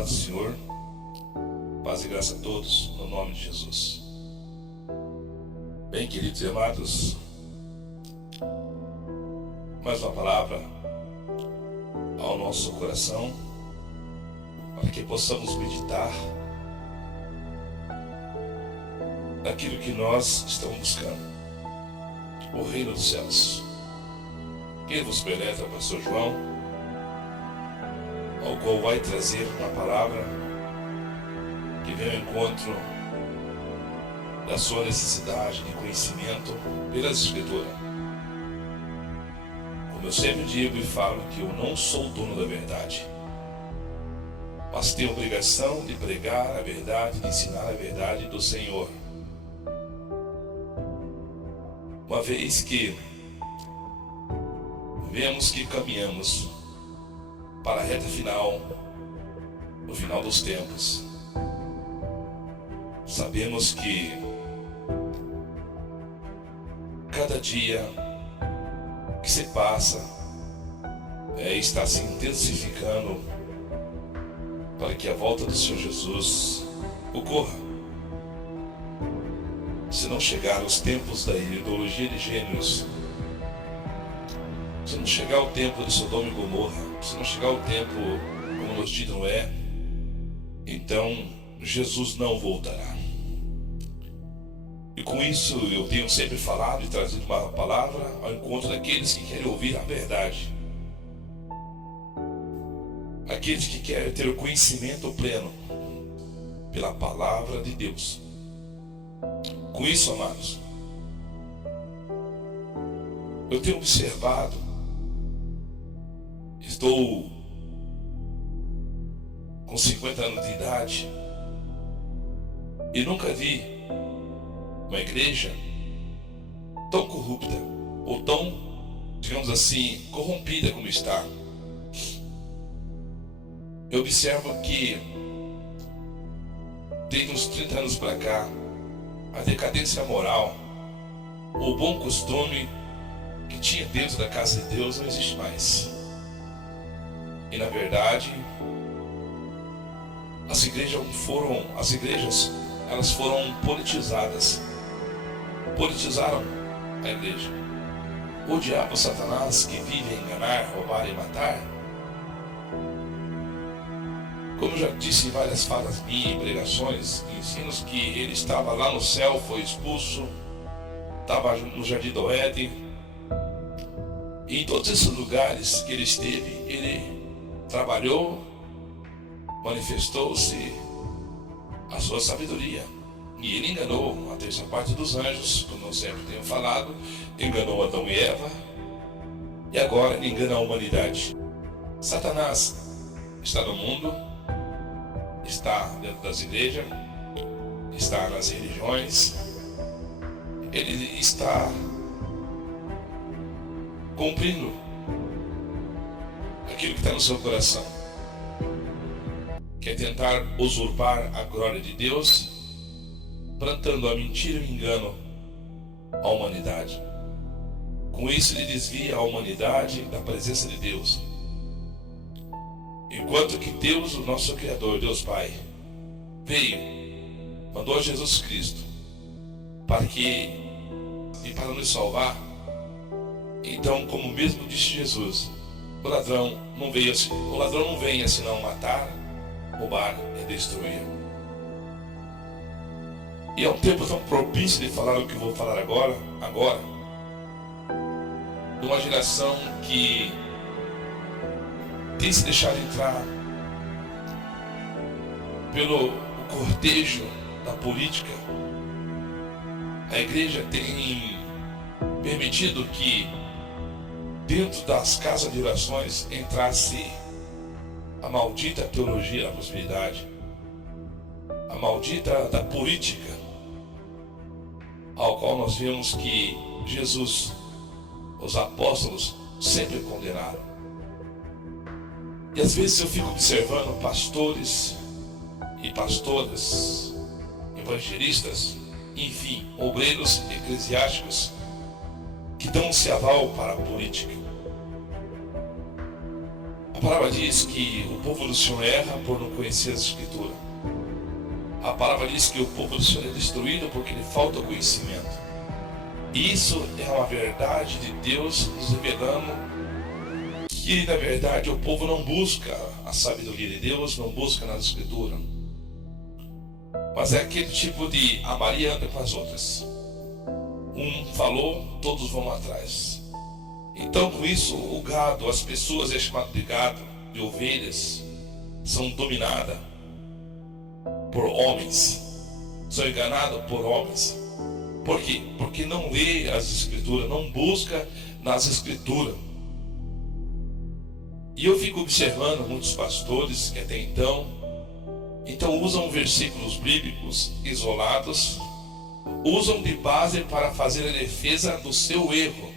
paz do Senhor, paz e graça a todos, no nome de Jesus. Bem, queridos e amados, mais uma palavra ao nosso coração, para que possamos meditar naquilo que nós estamos buscando, o reino dos céus. Quem vos penetra, pastor João, ao qual vai trazer uma palavra que vem ao encontro da sua necessidade de conhecimento pelas Escrituras. Como eu sempre digo e falo, que eu não sou o dono da verdade, mas tenho a obrigação de pregar a verdade, de ensinar a verdade do Senhor. Uma vez que vemos que caminhamos para a reta final, no final dos tempos, sabemos que cada dia que se passa está se intensificando para que a volta do Senhor Jesus ocorra. Se não chegar os tempos da ideologia de gêneros, se não chegar o tempo de Sodoma e Gomorra, se não chegar o tempo como nos diz Noé, então Jesus não voltará. E com isso eu tenho sempre falado e trazido uma palavra ao encontro daqueles que querem ouvir a verdade, aqueles que querem ter o conhecimento pleno pela palavra de Deus. Com isso, amados, eu tenho observado, estou com 50 anos de idade e nunca vi uma igreja tão corrupta ou tão, digamos assim, corrompida como está. Eu observo que desde uns 30 anos para cá, a decadência moral, o bom costume que tinha dentro da casa de Deus não existe mais. E na verdade, as igrejas elas foram politizadas. Politizaram a igreja. O diabo, Satanás, que vive a enganar, roubar e matar, como já disse em várias falas minhas, pregações, ensinos, que ele estava lá no céu, foi expulso, estava no jardim do Éden, e em todos esses lugares que ele esteve, ele trabalhou, manifestou-se a sua sabedoria, e ele enganou a terça parte dos anjos, como eu sempre tenho falado, enganou Adão e Eva, e agora ele engana a humanidade. Satanás está no mundo, está dentro das igrejas, está nas religiões, ele está cumprindo aquilo que está no seu coração, que é tentar usurpar a glória de Deus, plantando a mentira e o engano à humanidade. Com isso ele desvia a humanidade da presença de Deus. Enquanto que Deus, o nosso Criador, Deus Pai, veio, mandou a Jesus Cristo para nos salvar. Então, como mesmo disse Jesus, o ladrão não vem senão matar, roubar e destruir. E é um tempo tão propício de falar o que eu vou falar agora, de uma geração que tem se deixado entrar pelo cortejo da política. A igreja tem permitido que dentro das casas de orações entrasse a maldita teologia da prosperidade, a maldita da política, ao qual nós vemos que Jesus, os apóstolos, sempre condenaram. E às vezes eu fico observando pastores e pastoras, evangelistas, enfim, obreiros eclesiásticos que dão-se aval para a política. A palavra diz que o povo do Senhor erra por não conhecer as Escrituras. A palavra diz que o povo do Senhor é destruído porque lhe falta conhecimento. Isso é uma verdade de Deus nos revelando que, na verdade, o povo não busca a sabedoria de Deus, não busca nas Escrituras. Mas é aquele tipo de a Maria anda com as outras. Um falou, todos vão atrás. Então, com isso, o gado, as pessoas é chamado de gado, de ovelhas, são dominadas por homens, são enganadas por homens. Por quê? Porque não lê as Escrituras, não busca nas Escrituras. E eu fico observando muitos pastores que até então usam versículos bíblicos isolados, usam de base para fazer a defesa do seu erro,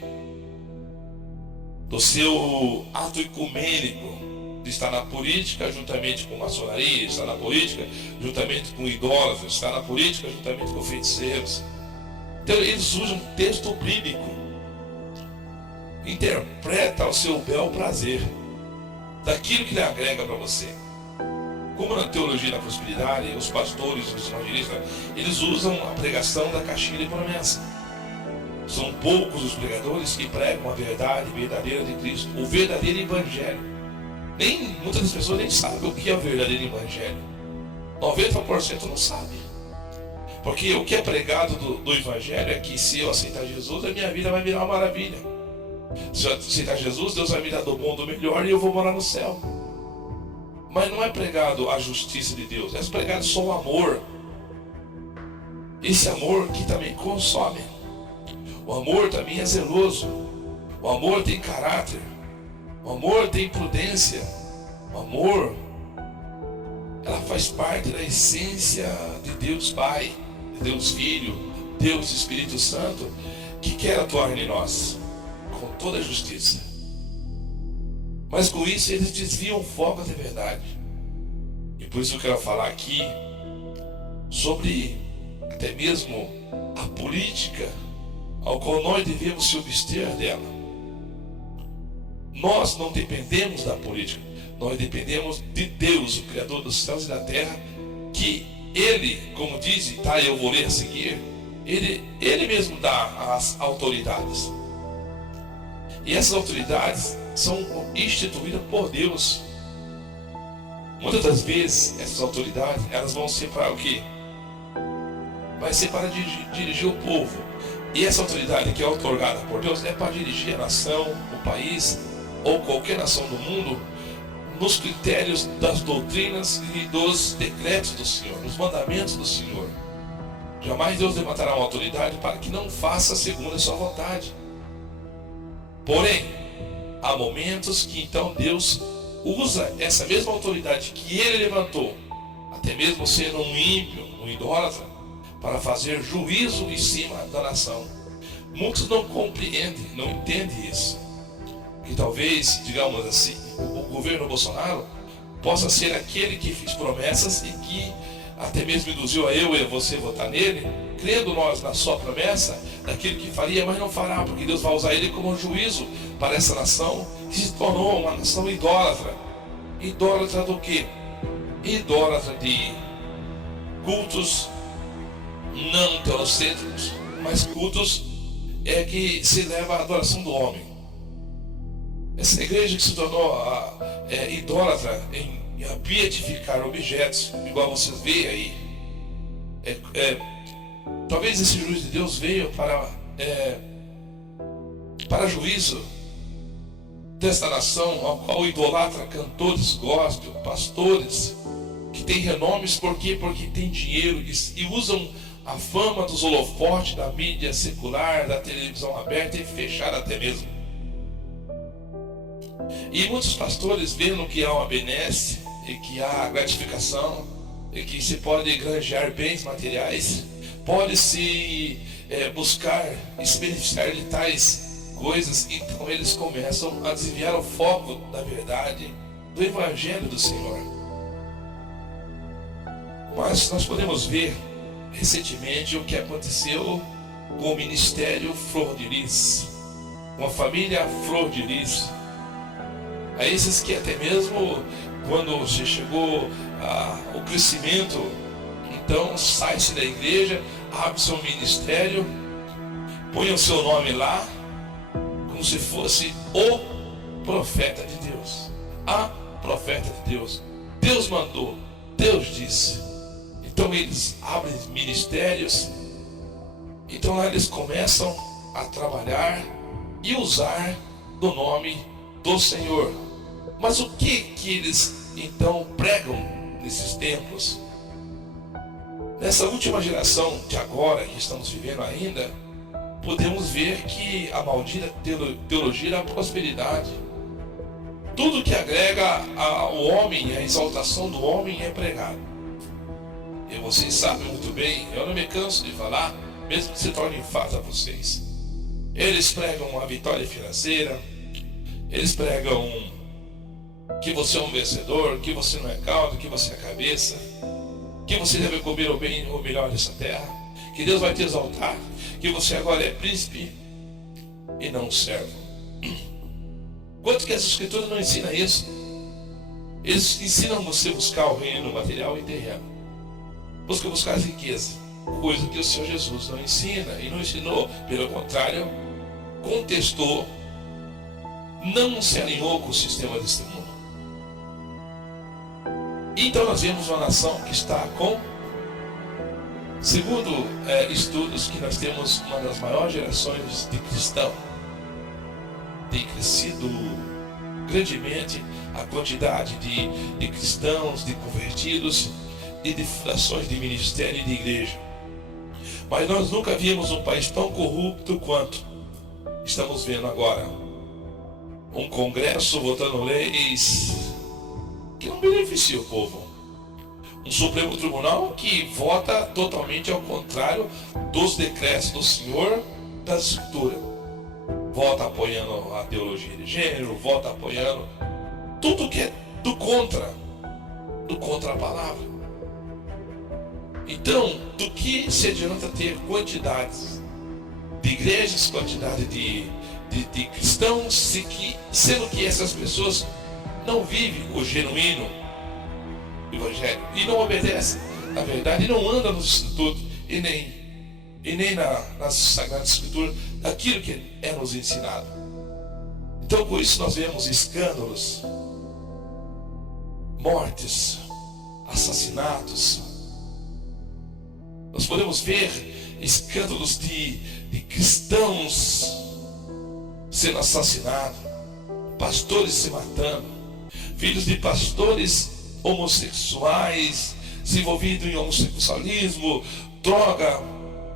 do seu ato ecumênico, de estar na política juntamente com maçonaria, estar na política juntamente com idólatras, estar na política juntamente com feiticeiros. Então eles usam texto bíblico, interpreta ao seu bel prazer, daquilo que lhe agrega para você. Como na teologia da prosperidade, os pastores, os evangelistas, eles usam a pregação da caixinha de promessa. São poucos os pregadores que pregam a verdade verdadeira de Cristo, o verdadeiro evangelho. Muitas das pessoas nem sabem o que é o verdadeiro evangelho. 90% não sabe. Porque o que é pregado do evangelho é que se eu aceitar Jesus, a minha vida vai virar uma maravilha. Se eu aceitar Jesus, Deus vai me dar do bom, do melhor e eu vou morar no céu. Mas não é pregado a justiça de Deus, é pregado só o amor. Esse amor que também consome. O amor também é zeloso. O amor tem caráter. O amor tem prudência. O amor, ela faz parte da essência de Deus Pai, de Deus Filho, Deus Espírito Santo, que quer atuar em nós com toda a justiça. Mas com isso eles desviam o foco da verdade. E por isso eu quero falar aqui sobre até mesmo a política ao qual nós devemos se abster dela. Nós não dependemos da política, nós dependemos de Deus, o Criador dos céus e da terra, que Ele, como diz, tá, eu vou ler a seguir, Ele mesmo dá as autoridades. E essas autoridades são instituídas por Deus. Muitas das vezes, essas autoridades, elas vão ser para o quê? Vai ser para dirigir o povo. E essa autoridade que é otorgada por Deus é para dirigir a nação, o país, ou qualquer nação do mundo, nos critérios das doutrinas e dos decretos do Senhor, dos mandamentos do Senhor. Jamais Deus levantará uma autoridade para que não faça segundo a sua vontade. Porém, há momentos que então Deus usa essa mesma autoridade que Ele levantou, até mesmo sendo um ímpio, um idólatra, para fazer juízo em cima da nação. Muitos não compreendem, não entendem isso. Que talvez, digamos assim, o governo Bolsonaro possa ser aquele que fez promessas e que até mesmo induziu a eu e a você votar nele, crendo nós na sua promessa, daquilo que faria, mas não fará, porque Deus vai usar ele como juízo para essa nação que se tornou uma nação idólatra. Idólatra do quê? Idólatra de cultos não teocêntricos, mas cultos que se leva à adoração do homem. Essa igreja que se tornou idólatra em beatificar objetos, igual vocês veem aí, talvez esse juízo de Deus veio para juízo desta nação, ao qual idolatra cantores gospel, pastores que têm renomes, por quê? Porque têm dinheiro e usam a fama dos holofotes da mídia secular, da televisão aberta e fechada até mesmo. E muitos pastores, vendo que há uma benesse e que há gratificação e que se pode granjear bens materiais, pode-se buscar e se beneficiar de tais coisas, então eles começam a desviar o foco da verdade do Evangelho do Senhor. Mas nós podemos ver recentemente o que aconteceu com o ministério Flor de Lis, uma família Flor de Lis. a esses que até mesmo quando você chegou ao crescimento, então sai-se da igreja, abre seu ministério, põe o seu nome lá, como se fosse o profeta de Deus, a profeta de Deus. Deus mandou, Deus disse. Então eles abrem ministérios, então lá eles começam a trabalhar e usar do nome do Senhor. Mas o que eles então pregam nesses templos? Nessa última geração de agora que estamos vivendo ainda, podemos ver que a maldita teologia da prosperidade, tudo que agrega ao homem, a exaltação do homem é pregado. E vocês sabem muito bem, eu não me canso de falar, mesmo que se torne fato a vocês. Eles pregam a vitória financeira, eles pregam que você é um vencedor, que você não é cauda, que você é cabeça, que você deve comer o bem ou o melhor dessa terra, que Deus vai te exaltar, que você agora é príncipe e não servo. Quanto que as escrituras não ensinam isso? Eles ensinam você a buscar o reino material e terreno, buscar as riquezas, coisa que o Senhor Jesus não ensina e não ensinou, pelo contrário, contestou, não se alinhou com o sistema deste mundo. Então nós vemos uma nação que está com, segundo estudos, que nós temos uma das maiores gerações de cristãos. Tem crescido grandemente a quantidade de cristãos, de convertidos e de fundações de ministério e de igreja. Mas nós nunca vimos um país tão corrupto quanto estamos vendo agora. Um congresso votando leis que não beneficia o povo. Um Supremo Tribunal que vota totalmente ao contrário dos decretos do Senhor, das Escrituras. Vota apoiando a teologia de gênero, vota apoiando tudo que é do contra a palavra. Então, do que se adianta ter quantidades de igrejas, quantidade de cristãos, sendo que essas pessoas não vivem o genuíno evangelho e não obedecem à verdade, e não andam nos institutos e nem nas Sagradas Escrituras, daquilo que é nos ensinado. Então, por isso nós vemos escândalos, mortes, assassinatos. Nós podemos ver escândalos de cristãos sendo assassinados, pastores se matando, filhos de pastores homossexuais se envolvidos em homossexualismo, droga,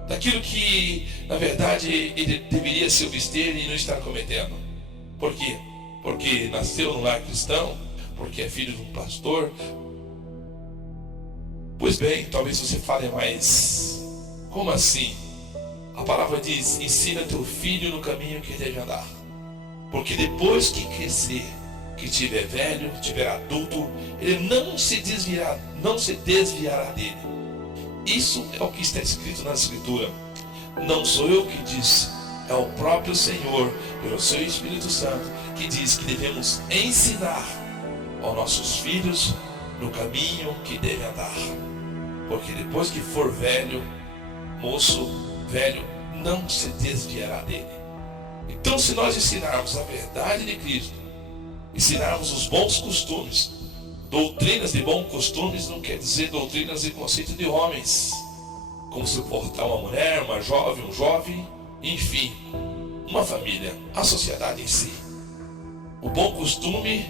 daquilo que na verdade ele deveria se abster e não estar cometendo. Por quê? Porque nasceu num lar cristão, porque é filho de um pastor. Pois bem, talvez você fale, mas como assim? A palavra diz: ensina teu filho no caminho que deve andar, porque depois que crescer, que tiver velho, tiver adulto, ele não se desviará dele. Isso é o que está escrito na Escritura. Não sou eu que disse, é o próprio Senhor, pelo seu Espírito Santo, que diz que devemos ensinar aos nossos filhos no caminho que deve andar. Porque depois que for velho, moço, velho, não se desviará dele. Então, se nós ensinarmos a verdade de Cristo, ensinarmos os bons costumes, doutrinas de bons costumes não quer dizer doutrinas e conceitos de homens, como se portar uma mulher, uma jovem, um jovem, enfim, uma família, a sociedade em si. O bom costume,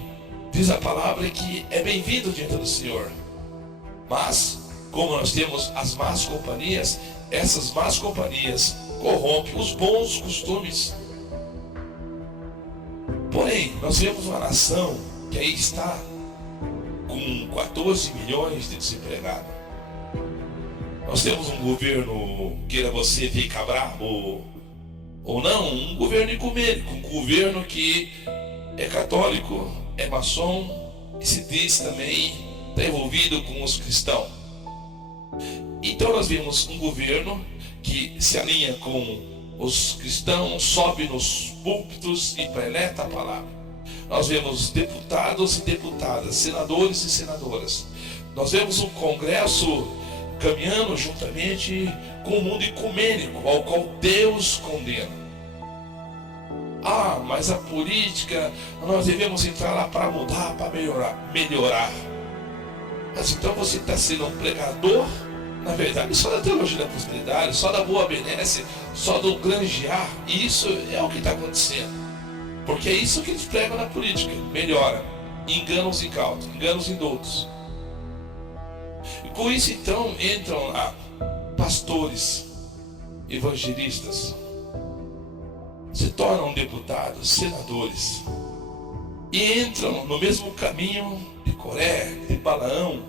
diz a palavra, que é bem-vindo diante do Senhor. Mas, como nós temos as más companhias, essas más companhias corrompem os bons costumes. Porém, nós vemos uma nação que aí está com 14 milhões de desempregados. Nós temos um governo, queira você ficar bravo ou não, um governo ecumênico, um governo que é católico, é maçom e se diz também está envolvido com os cristãos. Então nós vemos um governo que se alinha com os cristãos, sobe nos púlpitos e preleta a palavra. nós vemos deputados e deputadas, senadores e senadoras. Nós vemos um congresso caminhando juntamente com o mundo ecumênico, ao qual Deus condena. Mas a política, nós devemos entrar lá para mudar, para melhorar. Mas então você está sendo um pregador, na verdade, só da teologia da prosperidade, só da boa benesse, só do granjear. E isso é o que está acontecendo. Porque é isso que eles pregam na política. Melhora, engana os incautos, engana os indoutos. E com isso então entram lá pastores, evangelistas, se tornam deputados, senadores, e entram no mesmo caminho de Coré, de Balaão.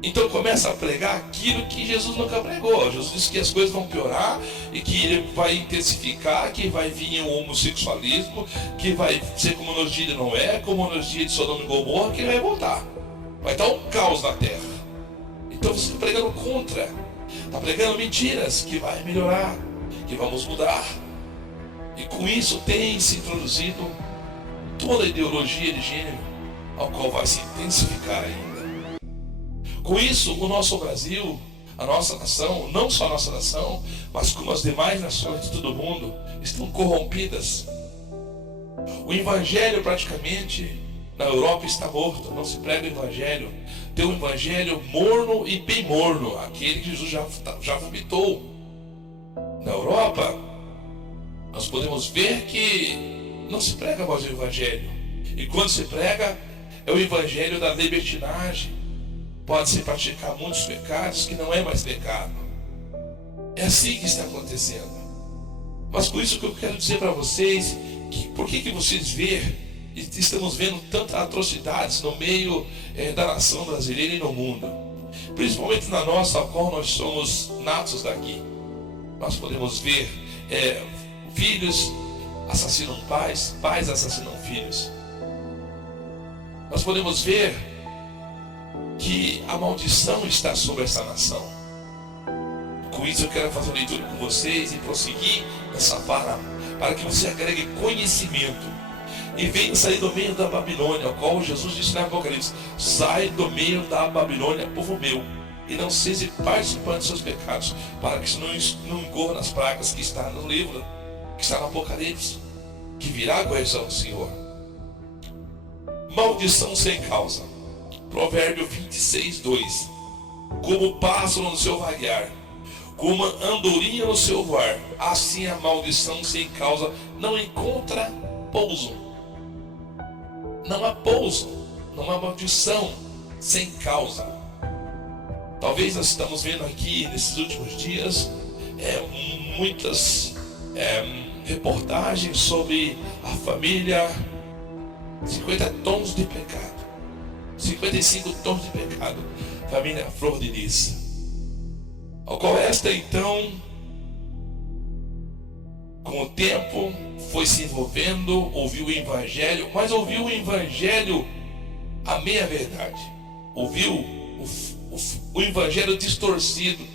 Então começa a pregar aquilo que Jesus nunca pregou. Jesus disse que as coisas vão piorar e que ele vai intensificar, que vai vir o homossexualismo, que vai ser como nos dias de Noé, como nos dias de Sodoma e Gomorra, que vai voltar. Vai estar um caos na terra. Então você está pregando contra, está pregando mentiras, que vai melhorar, que vamos mudar. E com isso tem se introduzido toda a ideologia de gênero, ao qual vai se intensificar ainda. Com isso, o nosso Brasil, a nossa nação, não só a nossa nação, mas como as demais nações de todo o mundo, estão corrompidas. O evangelho praticamente na Europa está morto, não se prega o evangelho. Tem um evangelho morno e bem morno, aquele que Jesus já vomitou. Na Europa, nós podemos ver que não se prega mais o evangelho. E quando se prega, é o evangelho da libertinagem. Pode-se praticar muitos pecados que não é mais pecado. É assim que está acontecendo. Mas por isso que eu quero dizer para vocês, que por que vocês estamos vendo tantas atrocidades no meio da nação brasileira e no mundo. Principalmente na nossa, a qual nós somos natos daqui. Nós podemos ver filhos assassinam pais, pais assassinam filhos. Nós podemos ver que a maldição está sobre essa nação. Com isso eu quero fazer uma leitura com vocês e prosseguir nessa palavra, para que você agregue conhecimento e venha sair do meio da Babilônia, ao qual Jesus disse no Apocalipse: sai do meio da Babilônia, povo meu, e não seja participante dos seus pecados, para que não incorra nas pragas que está no livro, que está no Apocalipse, que virá a correção do Senhor. Maldição sem causa. Provérbio 26, 2. Como pássaro no seu vaguear, como andorinha no seu voar, assim a maldição sem causa não encontra pouso. Não há pouso, não há maldição sem causa. Talvez nós estamos vendo aqui nesses últimos dias muitas reportagens sobre a família, 50 tons de pecado, 55 tons de pecado, família Flor de Lis, ao qual esta então, com o tempo, foi se envolvendo, ouviu o evangelho, mas ouviu o evangelho a meia verdade, ouviu o evangelho distorcido,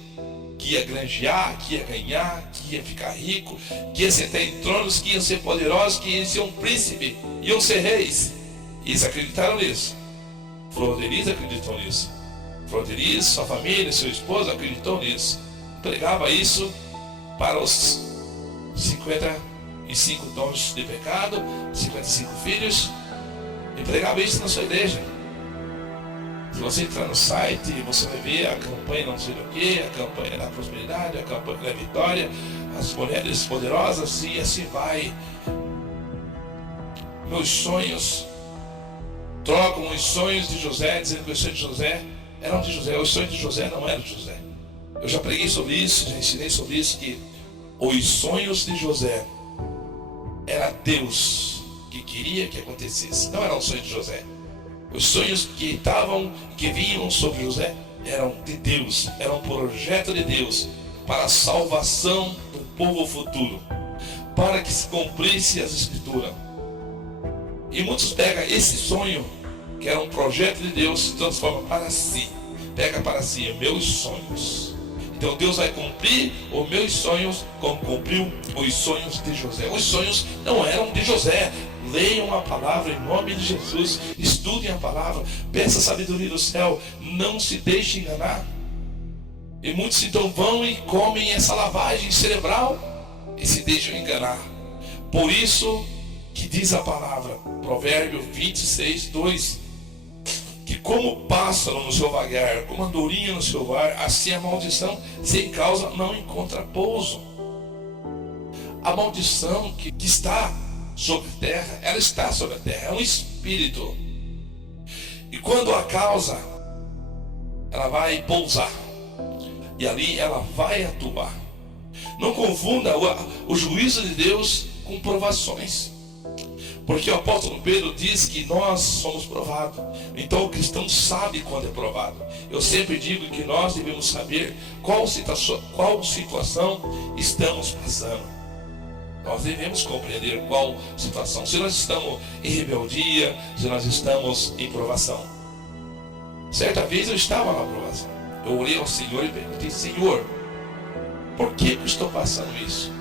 que ia granjear, que ia ganhar, que ia ficar rico, que ia sentar em tronos, que iam ser poderosos, que iam ser um príncipe, iam ser reis. E eles acreditaram nisso. Flor de Lis acreditou nisso. Flor de Lis, sua família, seu esposo acreditou nisso. Pregava isso para os 55 dons de pecado, 55 filhos, e pregava isso na sua igreja. Se você entrar no site, você vai ver a campanha não sei do que, a campanha da prosperidade, a campanha da vitória, as mulheres poderosas, e assim vai. Meus sonhos trocam os sonhos de José, dizendo que os sonhos de José eram de José. Os sonhos de José não eram de José. Eu já preguei sobre isso, já ensinei sobre isso, que os sonhos de José era Deus que queria que acontecesse, não eram os sonhos de José. Os sonhos que vinham sobre José eram de Deus, eram um projeto de Deus para a salvação do povo futuro, para que se cumprisse as Escrituras. E muitos pegam esse sonho, que era um projeto de Deus, se transforma para si, pega para si meus sonhos. Então Deus vai cumprir os meus sonhos como cumpriu os sonhos de José. Os sonhos não eram de José. leiam a palavra em nome de Jesus, estudem a palavra, peça a sabedoria do céu, não se deixe enganar. E muitos então vão e comem essa lavagem cerebral e se deixam enganar. Por isso que diz a palavra, Provérbio 26:2, que como o pássaro no seu vagar, como a andorinha no seu var, assim a maldição sem causa não encontra pouso. A maldição que está sobre a terra, ela está sobre a terra, é um espírito. E quando a causa, ela vai pousar, e ali ela vai atuar. Não confunda o juízo de Deus com provações. Porque o apóstolo Pedro diz que nós somos provados. Então o cristão sabe quando é provado. Eu sempre digo que nós devemos saber qual situação estamos passando. Nós devemos compreender qual situação. Se nós estamos em rebeldia, se nós estamos em provação. Certa vez eu estava na provação. Eu orei ao Senhor e perguntei: Senhor, por que eu estou passando isso?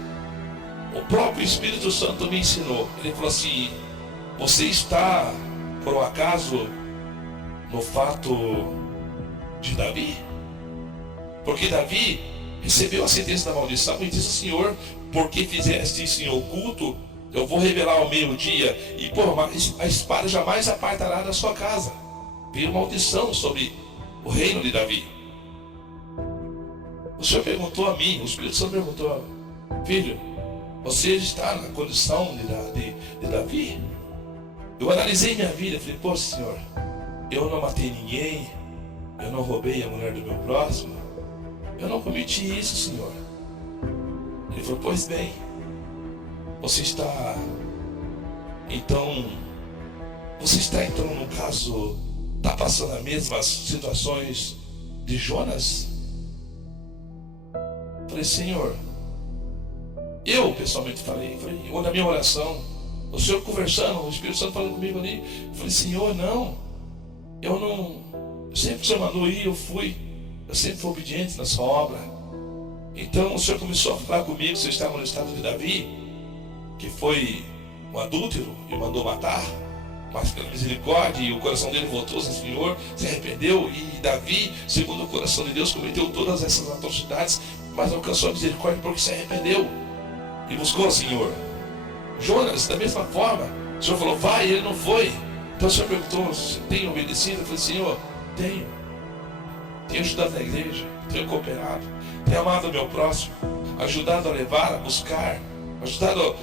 O próprio Espírito Santo me ensinou. Ele falou assim: você está, por um acaso, no fato de Davi? Porque Davi recebeu a sentença da maldição e disse: Senhor, porque fizeste isso em oculto, eu vou revelar ao meio-dia, e por mais a espada jamais apartará da sua casa. Veio maldição sobre o reino de Davi. O Senhor perguntou a mim, o Espírito Santo perguntou: filho, você está na condição de Davi? Eu analisei minha vida e falei: pô, Senhor, eu não matei ninguém, eu não roubei a mulher do meu próximo, eu não cometi isso, Senhor. Ele falou: pois bem, você está então no caso, está passando as mesmas situações de Jonas? Falei: Senhor, eu pessoalmente falei, ou na minha oração, o Senhor conversando, o Espírito Santo falando comigo ali, eu falei: Senhor, sempre que o Senhor mandou ir, eu fui, eu sempre fui obediente na sua obra. Então o Senhor começou a falar comigo, você estava no estado de Davi, que foi um adúltero e mandou matar, mas pela misericórdia, e o coração dele voltou-se ao Senhor, se arrependeu, e Davi, segundo o coração de Deus, cometeu todas essas atrocidades, mas alcançou a misericórdia porque se arrependeu e buscou o Senhor. Jonas, da mesma forma, o Senhor falou: vai, ele não foi. Então o Senhor perguntou: você tem obedecido? Eu falei: Senhor, tenho ajudado na igreja, tenho cooperado, tenho amado o meu próximo, ajudado a levar, a buscar, ajudado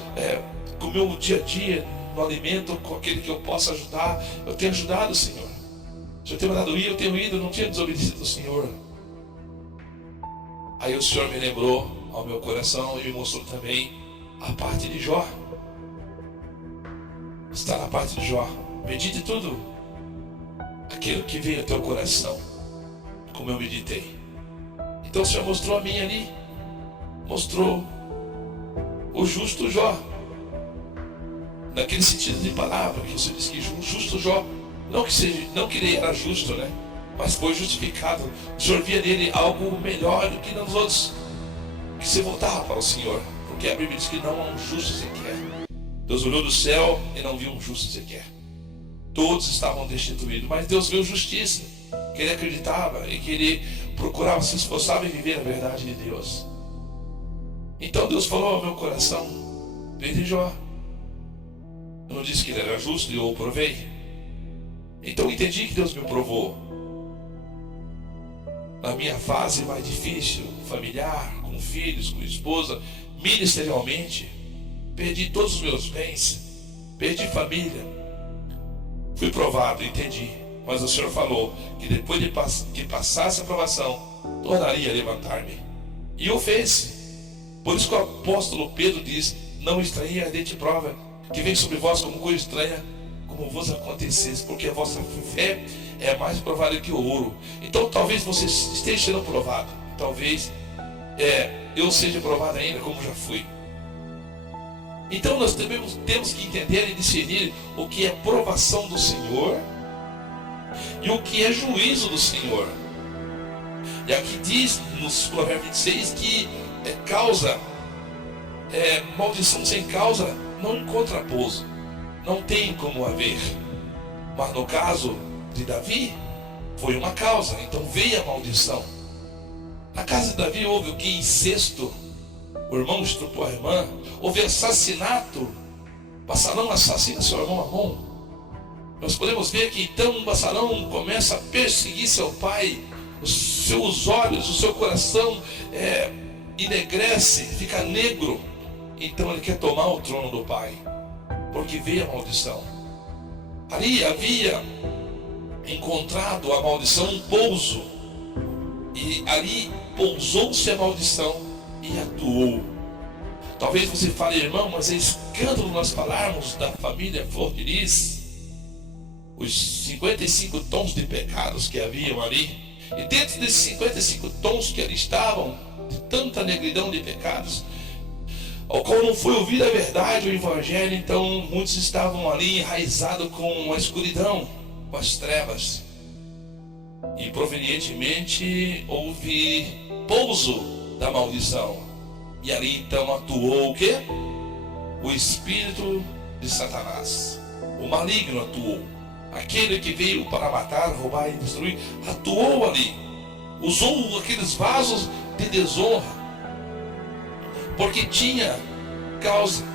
com o meu dia a dia, no alimento, com aquele que eu possa ajudar. Eu tenho ajudado, Senhor. O Senhor tem mandado ir, eu tenho ido, eu não tinha desobedecido ao Senhor. Aí o Senhor me lembrou ao meu coração e me mostrou também a parte de Jó. Está na parte de Jó. Medite tudo aquilo que veio ao teu coração, como eu meditei. Então o Senhor mostrou a mim ali, mostrou o justo Jó, naquele sentido de palavra que o Senhor disse que o justo Jó, não que ele era justo, né? Mas foi justificado. O Senhor via nele algo melhor do que nos outros, que se voltava para o Senhor, porque a Bíblia diz que não há um justo sequer. Deus olhou do céu e não viu um justo sequer. Todos estavam destituídos, mas Deus viu justiça, que ele acreditava e que ele procurava, se esforçava em viver a verdade de Deus. Então Deus falou ao meu coração: veja Jó. Eu não disse que ele era justo e eu o provei. Então eu entendi que Deus me provou na minha fase mais difícil, familiar, com filhos, com esposa, ministerialmente. Perdi todos os meus bens, perdi família. Fui provado, entendi. Mas o Senhor falou que depois de que passasse a provação, tornaria a levantar-me. E o fez. Por isso que o apóstolo Pedro diz: não estranhei a ardente prova que vem sobre vós como coisa estranha, como vos acontecesse, porque a vossa fé é mais provável que o ouro. Então talvez você esteja sendo provado, talvez eu seja provado ainda, como já fui. Então nós temos que entender e discernir o que é provação do Senhor e o que é juízo do Senhor. E aqui diz nos Provérbios 26 que maldição sem causa não encontra pouso. não tem como haver. Mas no caso de Davi, foi uma causa, então veio a maldição. Na casa de Davi houve o que? Incesto. O irmão estrupou a irmã. Houve assassinato. Absalão assassina seu irmão Amon. Nós podemos ver que então Absalão começa a perseguir seu pai. Os seus olhos, o seu coração enegrece, fica negro. Então ele quer tomar o trono do pai, porque veio a maldição. Ali havia encontrado a maldição um pouso, e ali pousou-se a maldição e atuou. Talvez você fale, irmão, mas é escândalo nós falarmos da família Flor de Lis, os 55 tons de pecados que haviam ali, e dentro desses 55 tons que ali estavam, de tanta negridão de pecados, ao qual não foi ouvida a verdade, o evangelho, então muitos estavam ali enraizados com a escuridão, com as trevas, e provenientemente houve pouso da maldição, e ali então atuou o quê? O espírito de Satanás, o maligno atuou, aquele que veio para matar, roubar e destruir, atuou ali, usou aqueles vasos de desonra, porque tinha causa,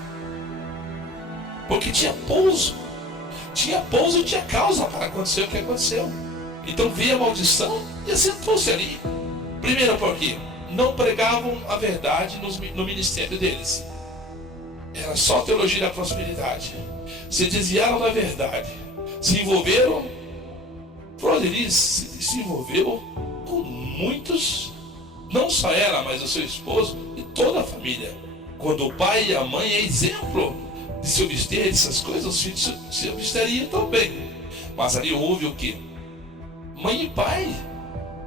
porque tinha pouso e tinha causa para acontecer o que aconteceu. Então veio a maldição e assentou-se ali. Primeiro, porque não pregavam a verdade no ministério deles, era só teologia da prosperidade, se desviaram da verdade, se envolveram, Flor de Lis se envolveu com muitos, não só ela, mas o seu esposo e toda a família. Quando o pai e a mãe é exemplo de se abster dessas coisas, os filhos se abstariam também. Mas ali houve o que? Mãe e pai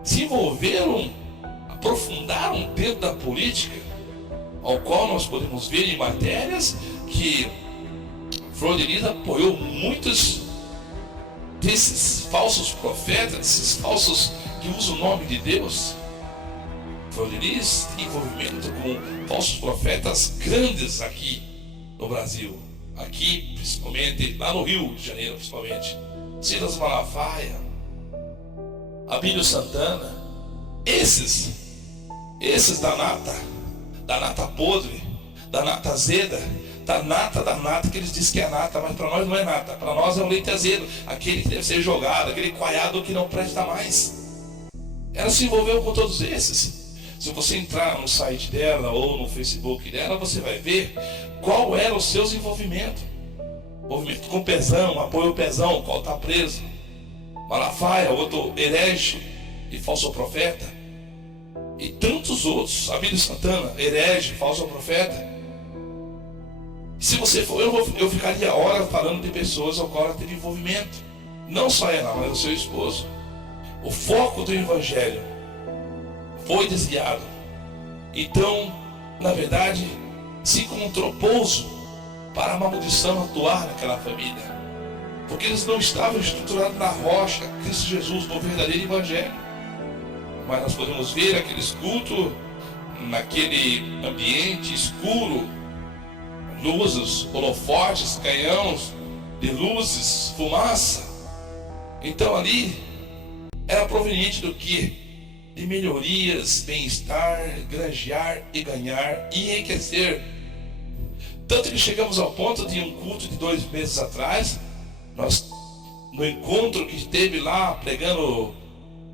se envolveram, aprofundaram dentro da política, ao qual nós podemos ver em matérias que Flor de Lis apoiou muitos desses falsos profetas, desses falsos que usam o nome de Deus. Flor de Lis tem envolvimento com falsos profetas grandes aqui no Brasil, aqui principalmente, lá no Rio de Janeiro principalmente, Silas Malafaia, Abílio Santana, esses da nata podre, da nata azeda, da nata que eles dizem que é nata, mas para nós não é nata, para nós é um leite azedo, aquele que deve ser jogado, aquele coalhado que não presta mais. Ela se envolveu com todos esses. Se você entrar no site dela ou no Facebook dela, você vai ver qual era os seus envolvimentos. Envolvimento com Pezão, apoio ao Pezão, qual está preso. Malafaia, outro herege e falso profeta. E tantos outros, Abílio Santana, herege, falso profeta. Se você for, eu ficaria horas falando de pessoas ao qual ela teve envolvimento. Não só ela, mas o seu esposo. O foco do evangelho foi desviado. Então, na verdade, se encontrou pouso para a maldição atuar naquela família, porque eles não estavam estruturados na rocha, Cristo Jesus, no verdadeiro evangelho. Mas nós podemos ver aqueles cultos naquele ambiente escuro, luzes, holofotes, canhões de luzes, fumaça. Então ali era proveniente do que? De melhorias, bem-estar, granjear e ganhar e enriquecer. Tanto que chegamos ao ponto de um culto de 2 meses atrás, nós, no encontro que esteve lá pregando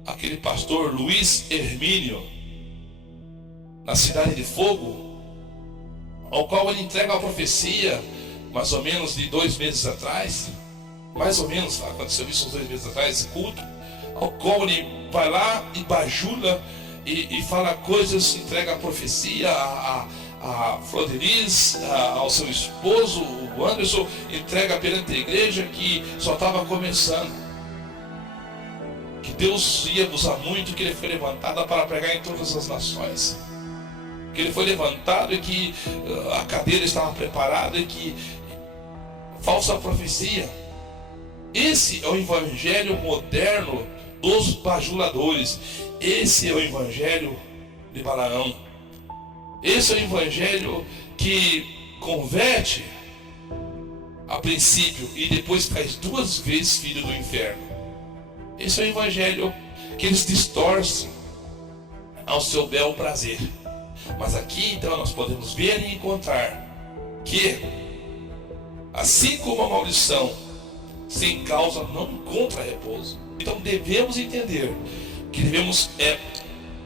aquele pastor Luiz Hermínio, na Cidade de Fogo, ao qual ele entrega a profecia, mais ou menos de 2 meses atrás, mais ou menos, aconteceu isso uns 2 meses atrás, esse culto, ao qual ele vai lá e bajula e fala coisas, entrega a profecia a Flor de Lis, ao seu esposo, o Anderson, entrega perante a igreja que só estava começando, que Deus ia usar muito, que ele foi levantado para pregar em todas as nações, que ele foi levantado e que a cadeira estava preparada e que falsa profecia. Esse é o evangelho moderno dos bajuladores. Esse é o evangelho de Balaão. Esse é o evangelho que converte a princípio e depois faz 2 vezes filho do inferno. Esse é o evangelho que eles distorcem ao seu bel prazer. Mas aqui então nós podemos ver e encontrar que, assim como a maldição sem causa não encontra repouso, então devemos entender que devemos,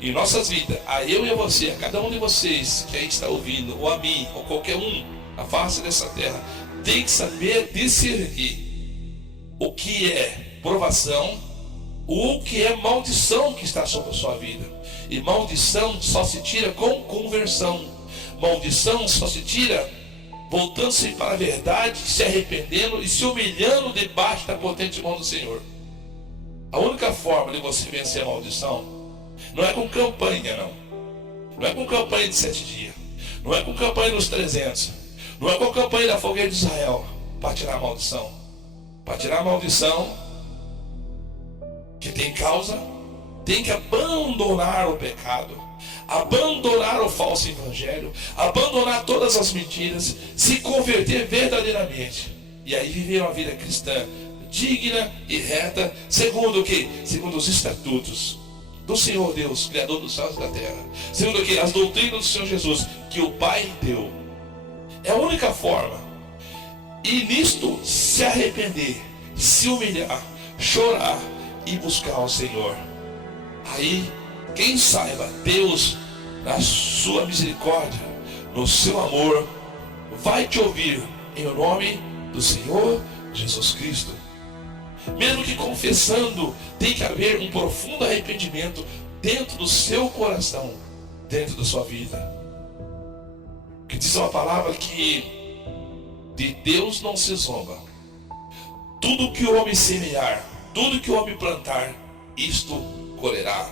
em nossas vidas, a eu e a você, a cada um de vocês que aí está ouvindo, ou a mim, ou qualquer um na face dessa terra, tem que saber discernir o que é provação, o que é maldição que está sobre a sua vida. E maldição só se tira com conversão. Maldição só se tira voltando-se para a verdade, se arrependendo e se humilhando debaixo da potente mão do Senhor. A única forma de você vencer a maldição não é com campanha, não. Não é com campanha de 7 dias. Não é com campanha dos 300. Não é com a campanha da fogueira de Israel para tirar a maldição. Para tirar a maldição que tem causa, tem que abandonar o pecado, abandonar o falso evangelho, abandonar todas as mentiras, se converter verdadeiramente e aí viver uma vida cristã digna e reta, segundo o que? Segundo os estatutos do Senhor Deus, Criador dos céus e da terra, segundo o que? As doutrinas do Senhor Jesus, que o Pai deu. É a única forma. E nisto se arrepender, se humilhar, chorar e buscar o Senhor. Aí, quem saiba, Deus, na sua misericórdia, no seu amor, vai te ouvir em nome do Senhor Jesus Cristo. Mesmo que confessando, tem que haver um profundo arrependimento dentro do seu coração, dentro da sua vida. Que diz uma palavra que de Deus não se zomba. Tudo que o homem semear, tudo que o homem plantar, isto colherá.